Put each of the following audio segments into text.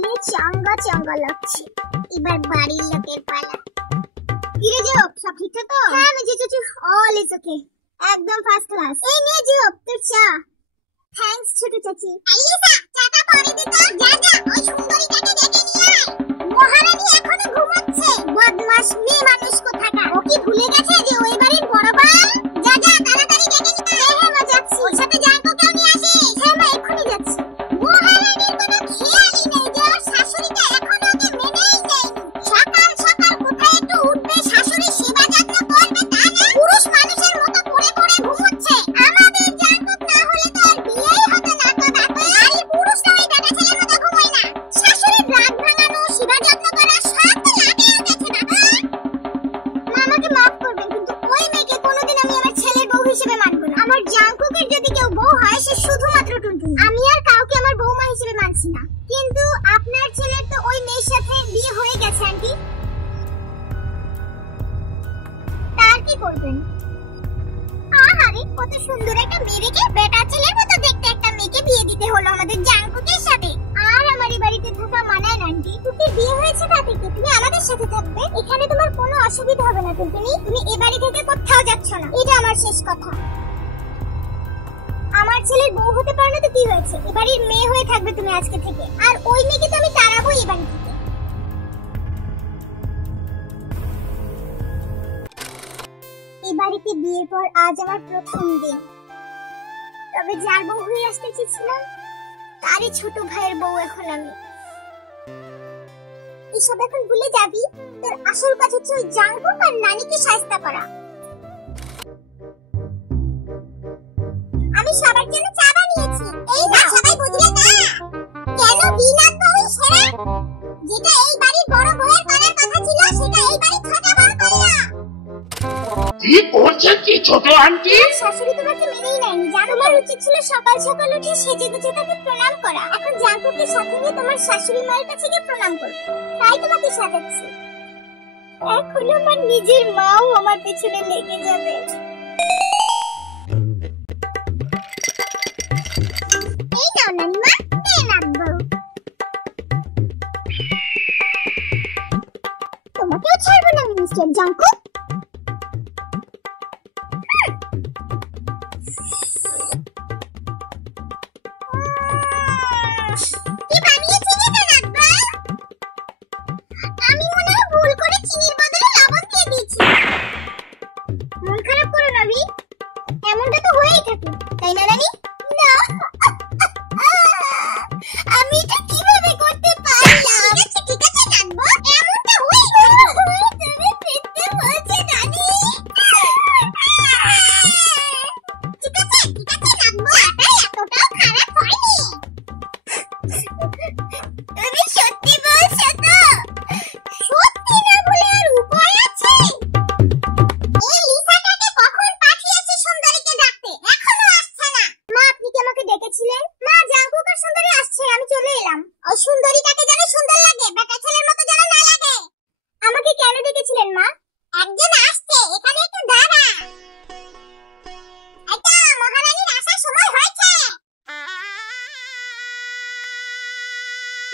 সকালে চাঙ্গা চাঙ্গা লাগছে। এবার বাড়ির লোকের পালা। কিরে জিওপ, সব ঠিকঠাক তো? হ্যাঁ মেজি চাচু, অল ইজ ওকে, একদম ফার্স্ট ক্লাস। এই নে জিওপ তোর চা। থ্যাঙ্কস ছোট চাচি। আইলিসা, চাটা পরে দে তো। যা যা, ওই সুন্দরীটাকে ডেকে নিয়ে আয়। মহারানী এখনো ঘুমাচ্ছে। বদমাশ মেয়ে মানুষ কোথাকার। ও কি ভুলে গেছে যে ওই বাড়ির বড় বউ? যা যা, তাড়াতাড়ি ডেকে নিয়ে আয়। হ্যাঁ মা যাচ্ছি। ওর সাথে জাঙ্কু কেউ নিয়ে আসিস। হ্যাঁ মা এক্ষুনি যাচ্ছি। মহারানীর কোনো খেয়ালই নেই যে ওর শাশুড়িটা এখনো ওকে মেনেই নেয়নি। সকাল সকাল কোথায় একটু উঠবে, শাশুড়ির সেবা যত্ন করবে তা না, পুরুষ মানুষের মতো পড়ে পড়ে ঘুমোচ্ছে। আমাদের জাঙ্কু না হলে তো আর বিয়েই হতো না তো দাদা। খালি পুরুষরা ওই বেটা ছেলের মতো ঘুমোয় না, শাশুড়ির রাগ ভাঙানো, সেবা যত্ন করা সব তো লাগেও গেছে দাদা। মা আমাকে মাফ করবেন, কিন্তু ওই মেয়েকে কোনোদিন আমি আমার ছেলের বউ হিসেবে মানব না। আমার জাঙ্কুকের যদি কেউ বউ হয় সে শুধুমাত্র টুনটুনি। আমি আর কাউকে আমার বউমা হিসেবে মানছি না। কিন্তু আপনার ছেলের তো ওই মেয়ের সাথে বিয়ে হয়ে গেছে আন্টি, তার কি করবেন? আহারে, কত সুন্দর একটা মেয়েকে বেটা ছেলের মতো দেখতে একটা মেয়েকে বিয়ে দিতে হলো আমাদের জাঙ্কুকের সাথে। আর আমার এই বাড়িতে থাকা মানায় না আন্টি। তুমি বিয়ে হয়েছে তা থেকে তুমি আমাদের সাথে থাকবে, এখানে তোমার কোনো অসুবিধা হবে না টুনটুনি। তুমি এই বাড়ি থেকে কোথাও যাচ্ছ না, এটা আমার শেষ কথা। আমার ছেলের বউ হতে পারো না তো কি হয়েছে, এই বাড়ির মেয়ে হয়ে থাকবে তুমি আজকে থেকে। আর ওই মেয়েকে তো আমি তাড়াবো এই বাড়ি থেকে। এই বাড়িতে বিয়ের পর আজ আমার প্রথম দিন। তবে যার বউ হয়ে আসতে চেয়েছিলাম তারই ছোট ভাইয়ের বউ এখন আমি। এসব এখন ভুলে যাবি, তোর আসল কাজ হচ্ছে ওই জাঙ্কুক আর নানিকে শায়েস্তা করা। আমি সবার জন্য চা বানিয়েছি, এই না সবাই বুঝলে না? কেন বিনাত বউই সেরা? যেটা এই বাড়ির বড় বউয়ের করার কথা ছিল সেটা এই বাড়ির ছোট বউ করলো। কি করছেন কি ছোট আন্টি? শাশুড়ি তোমাকে মেনেই নেয়নি জানো। তোমার উচিত ছিল সকাল সকাল উঠে সেজে গুজে তাকে প্রণাম করা। এখন জাঙ্কুকে সাথে নিয়ে তোমার শাশুড়ি মায়ের কাছে গিয়ে প্রণাম করবে, তাই তোমাকে সাজাচ্ছি। এখন আমার নিজের মাও আমার পেছনে লেগে যাবে। এই নাও নানিমা, এই রাখবো। তোমাকেও ছাড়বো না মিস্টার জাঙ্কুক। কি বানিয়েছি এটা রাখবা? আমি মনে হয় ভুল করে চিনির বদলে লবণ দিয়ে দিয়েছি। মন খারাপ করো না রি, এমনটা তো হয়েই থাকে তাই না রানী? না, আমি এটা কিভাবে করতে পারলাম? ঠিক আছে রাখবো, এমনটা হয়েই থাকে। তুমি পেতে বলছে রানী। ঠিক আছে রাখবো, আটাই এতটাও খারাপ হয়নি। তুমি সত্যি বলছো তো? সত্যি না বলে আর উপায় আছে? এই লিসাটাকে কখন পাঠিয়েছে সুন্দরীকে ডাকতে, এখনো আসছে না। মা আপনি কি আমাকে ডেকেছিলেন? মা জাঙ্কুক আর সুন্দরী আসছে, আমি চলে এলাম। ওই সুন্দরীটাকে যেন সুন্দর লাগে, বেটা ছেলের মতো যেন না লাগে। আমাকে কেন ডেকেছিলেন মা? একজন আসছে, এখানে একটু দাঁড়া। এটা মহারানীর আসার সময় হয়েছে।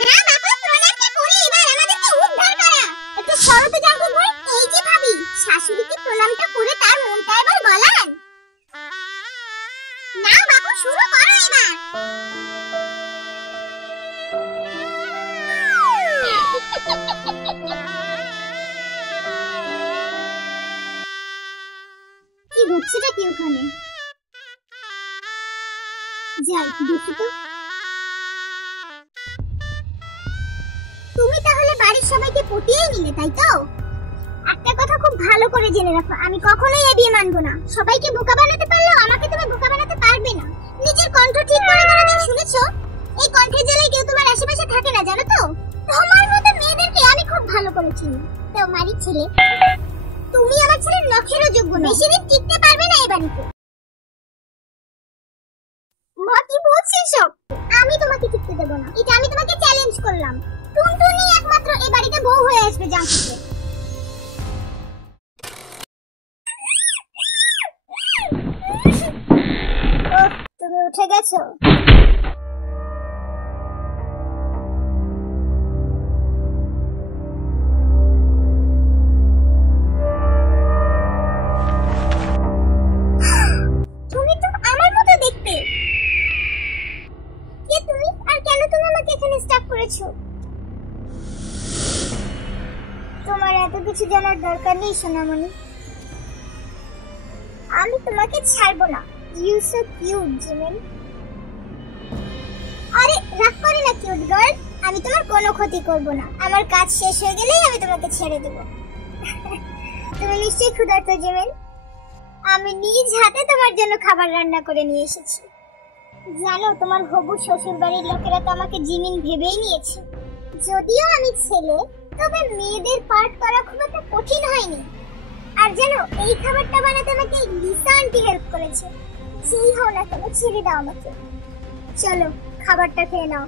না বাবা, প্রণামটা করে এবার আমাদেরকে উদ্ধার করো। একটু সরতে জাঙ্কুক ভাই। এই যে ভাবি, শাশুড়িকে প্রণামটা করে তার মনটা এবার বলান। না বাবু, শুরু করো এবার। কি হচ্ছেটা কি ওখানে? যাই দেখি তো। তুমি তাহলে বাড়ির সবাইকে পটিয়েই নিলে তাই তো? একটা কথা খুব ভালো করে জেনে রাখো, আমি কখনোই এই বিয়ে মানবো না। সবাইকে বোকা বানাতে পারলেও আমাকে তুমি বোকা বানাতে পারবে না। নিজের কণ্ঠ ঠিক করে কোনোদিন শুনেছো? এই কণ্ঠের জ্বালায় কেউ তোমার আশেপাশে থাকে না জানো তো? তোমার মতো মেয়েদেরকে আমি খুব ভালো করে চিনি। তোমারই ছেলে, তুমি আমার ছেলের নখেরও যোগ্য না। বেশি দিন টিকতে পারবে না এই বাড়িতে। মা কি বলছিস সব? আমি তোমাকে টিকতে দেব না, এটা আমি তোমাকে চ্যালেঞ্জ করলাম। টুনটুনি একমাত্র এই বাড়িতে বউ হয়ে আসবে জাঙ্কুকে। তুমি উঠে গেছো? করেছো? তোমার এত কিছু জানার দরকার নেই সোনামণি। আমি তোমাকে ছাড়বো না। You so cute Jimin. আরে রাগ করে না কিউট গার্ল, আমি তোমার কোনো ক্ষতি করব না। আমার কাজ শেষ হয়ে গেলেই আমি তোমাকে ছেড়ে দেব। তুমি নিশ্চয়ই ক্ষুধার্ত জিমিন। আমি নিজ হাতে তোমার জন্য খাবার রান্না করে নিয়ে এসেছি। জানো, তোমার হবু শ্বশুর বাড়ির লোকেরা তো আমাকে জিমিন ভেবেই নিয়েছে। যদিও আমি ছেলে, তবে মেয়েদের পার্ট করা খুব একটা কঠিন হয়নি। আর জানো, এই খাবারটা বানাতে আমাকে লিসা আন্টি হেল্প করেছে। যেই হও না কেন, ছেড়ে দাও আমাকে। চলো খাবারটা খেয়ে নাও।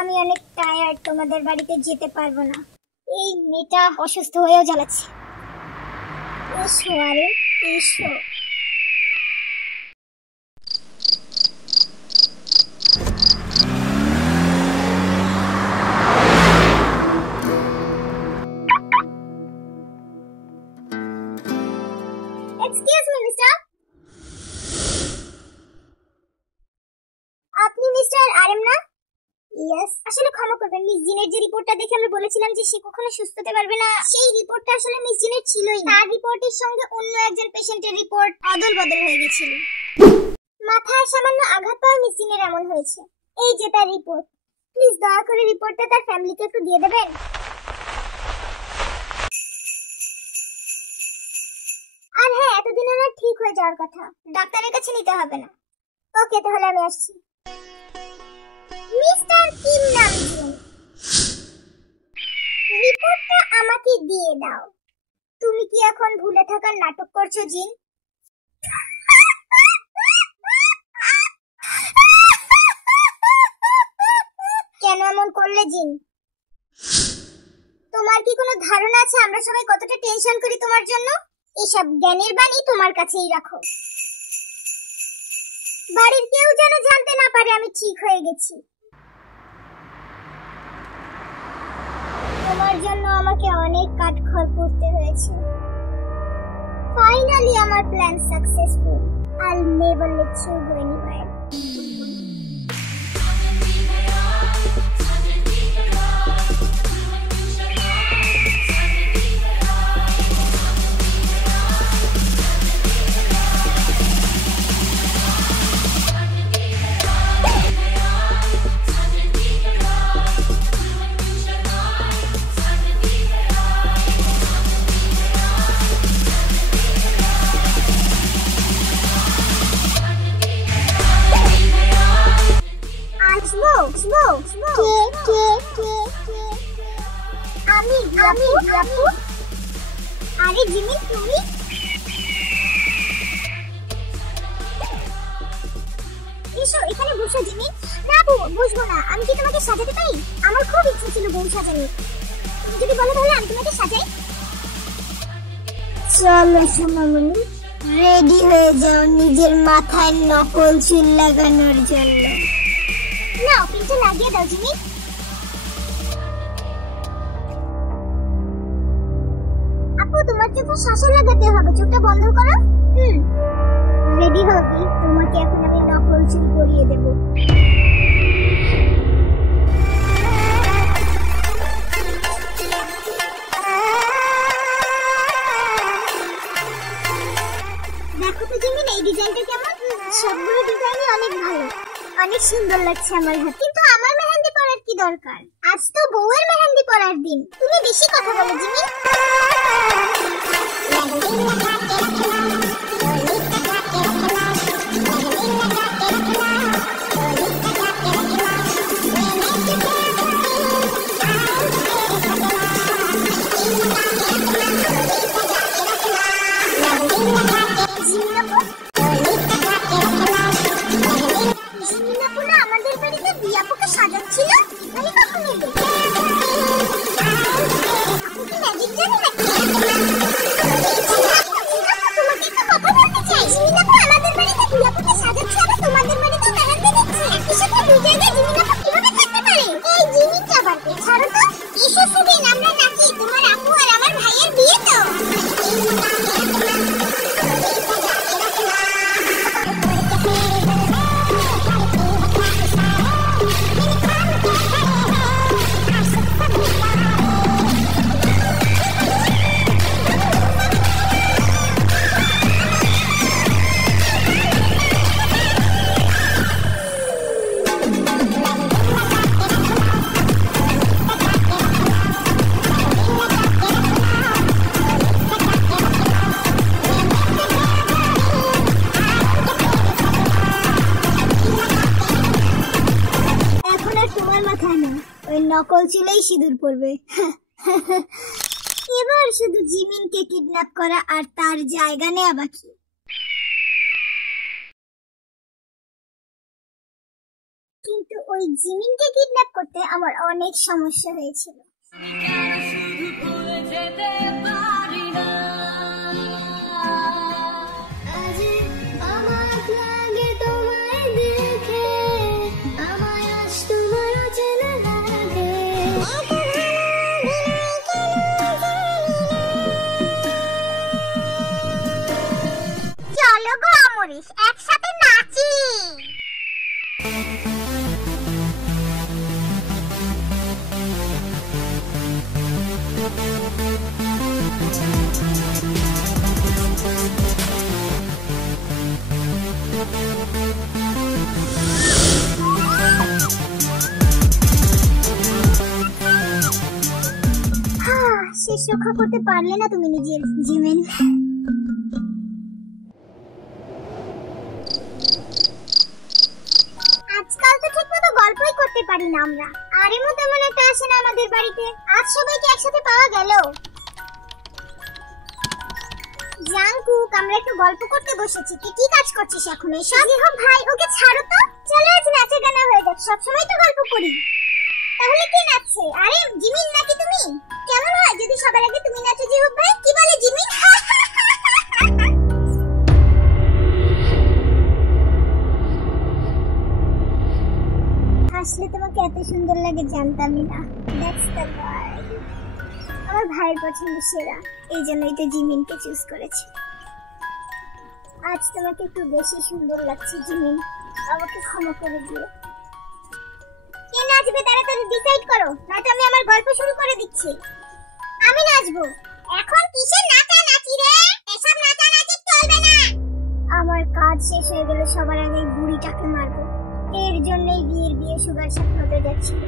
আমি অনেক টায়ার্ড, তোমাদের বাড়িতে যেতে পারবো না। এই মেয়েটা অসুস্থ হয়েও জ্বালাচ্ছে। এসো আরে এসো। এক্সকিউজ মি মিস্টার, আপনি মিস্টার আরএম না? ইয়েস। আসলে ক্ষমা করবেন, মিস জিনের যে রিপোর্টটা দেখে আমি বলেছিলাম যে সে কখনো সুস্থ হতে পারবে না, সেই রিপোর্টটা আসলে মিস জিনের ছিলই না। তার রিপোর্টের সঙ্গে অন্য একজন পেশেন্টের রিপোর্ট অদল বদল হয়ে গেছিল। মাথায় সামান্য আঘাত পাওয়া মিস জিনের এমন হয়েছে। এই যে তার রিপোর্ট। প্লিজ দয়া করে রিপোর্টটা তার ফ্যামিলিকে একটু দিয়ে দেবেন। আর হ্যাঁ, এতদিন ওনার ঠিক হয়ে যাওয়ার কথা, ডাক্তারের কাছে নিতে হবে না। ওকে, তাহলে আমি আসছি। মিস্টার কিম নামজুন, রিপোর্টটা আমাকে দিয়ে দাও। তুমি কি এখন ভুলে থাকার নাটক করছো জিন? কেন এমন করলে জিন? তোমার কি কোনো ধারণা আছে আমরা সবাই কতটা টেনশন করি তোমার জন্য? এসব জ্ঞানের বাণী তোমার কাছেই রাখো। বাড়ির কেউ যেন জানতে না পারে আমি ঠিক হয়ে গেছি। তোমার জন্য আমাকে অনেক কাঠখড় পড়তে হয়েছে। ফাইনালি আমার plan successful. I'll never let you go anywhere. আরে জিমি, তুমি? এসো এখানে বসো জিমি। না আপু, বসবো না। আমি কি তোমাকে সাজাতে পারি? আমার খুব ইচ্ছে ছিল বউ সাজানোর। তুমি যদি বলো তাহলে আমি তোমাকে সাজাই। চলো সোনামণি, রেডি হয়ে যাও নিজের মাথায় নকল চুল লাগানোর জন্য। না, কিন্তু লাগিয়ে দাও জিমি। আপু, তোমার চোখে শাসা লাগাতে হবে, চোখটা বন্ধ করো। রেডি হবি, তোমাকে এখন আমি নকল চুল পরিয়ে দেব। দেখো তো জিমিন, এই ডিজাইনটা কেমন? সবগুলো ডিজাইনই অনেক ভালো, অনেক সুন্দর লাগছে আমার হাতে। কিন্তু আমার মেহেন্দি পরার কি দরকার? আজ তো বউয়ের মেহেন্দি পরার দিন। তুমি বেশি কথা বলো জিমিন। আমাদের বাড়িতে বিয়াপুকে সাজাচ্ছিল, মানে কখন এলো? ম্যাজিক জানি নাকি? তোমাকে একটা কথা বলতে চাই। আমাদের বাড়িতে বিয়াপুকে সাজাচ্ছে, আবার তোমাদের বাড়িতে মেহেন্দি দিচ্ছে। একই সাথে দুই জায়গায় জিমিনাপু কিভাবে থাকতে পারে? এই জিমিনটা বাড়তে ছাড়ো তো। এসো সুবিন, আমরা নাচি, তোমার আপু আর আমার ভাইয়ের বিয়ে তো। নকল চুলেই সিঁদুর পড়বে। এবার শুধু জিমিনকে কিডন্যাপ করা আর তার জায়গা নেওয়া বাকি। কিন্তু ওই জিমিনকে কিডন্যাপ করতে আমার অনেক সমস্যা হয়েছিল। একসাথে নাচি। শেষ রক্ষা করতে পারলে না তুমি নিজের জিমিন। আজকাল তো ঠিক মতো গল্পই করতে পারি না আমরা। আরিমও তেমন একটা আসে না আমাদের বাড়িতে। আজ সবাইকে একসাথে পাওয়া গেল। জাংকুক, আমরা একটু গল্প করতে বসেছি। তুই কি কাজ করছিস এখন? এসব ভাই, ওকে ছাড়ো তো। চলো আজ নাচে গানা হয়ে যাক, সবসময় তো গল্প করি। তাহলে কে নাচছে? আরে জিমিন নাকি তুমি? কেমন হয় যদি সবার আগে তুমি নাচো জিহুব ভাই? কি বলে জিমিন? আসলে তোমাকে এত সুন্দর লাগে জানতামই না। That's the boy. আমার ভাইয়ের পছন্দ সেরা, এই জন্যই তো জিমিনকে চুজ করেছি। আজ তোমাকে একটু বেশি সুন্দর লাগছে জিমিন, আমাকে ক্ষমা করে দিও। কে নাচবে তাড়াতাড়ি ডিসাইড করো, নয়তো আমি আমার গল্প শুরু করে দিচ্ছি। আমি নাচবো। এখন কিসের নাচানাচি রে? এসব নাচানাচি চলবে না। আমার কাজ শেষ হয়ে গেলে সবার আগে বুড়িটাকে মারবো। এর জন্যই বিয়ে সুগার সাথে হতে যাচ্ছিল।